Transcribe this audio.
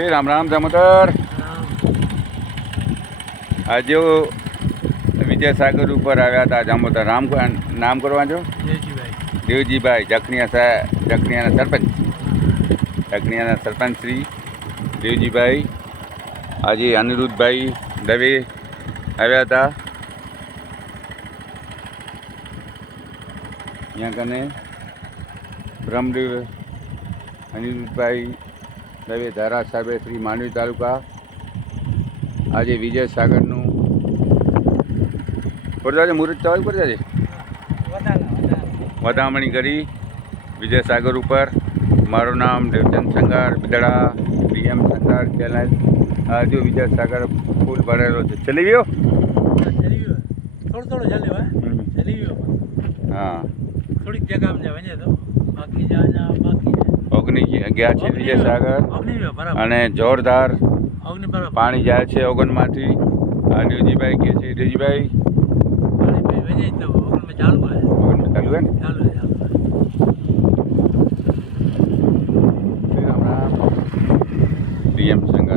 એ રામ રામ દામોદર. આજે વિજયસાગર ઉપર આવ્યા હતા દામોદર. નામ કરવા છો? દેવજીભાઈ જખણિયાના સરપંચ. જખણિયાના સરપંચ શ્રી દેવજીભાઈ આજે અનિરુદ્ધભાઈ દવે આવ્યા હતા. અહીંયા કને બ્રહ્મદેવ અનિરુદ્ધભાઈ દવે ધારાસાહેબ શ્રી માંડવી તાલુકા આજે વિજયસાગરનું પડદાજે મુહૂર્ત ચાલુ કરી દેજે વધામણી કરી વિજયસાગર ઉપર. મારું નામ દેવચંદ સંગાર બિદડા ડીએમ સંગાર ચેનલ. જો વિજયસાગર ફૂલ ભરેલો છે. ચલી ગયો થોડું ચાલ્યો ચલી ગયો. હા થોડીક જગ્યા તો બાકી બાકી ઓગની ગયા છે વિજયસાગર અને જોરદાર પાણી જાય છે ઓગનમાંથી. આ દેવજીભાઈ કહે છે દેવજીભાઈ ચાલુ ઓગનમાં ચાલુ હે ને ચાલુ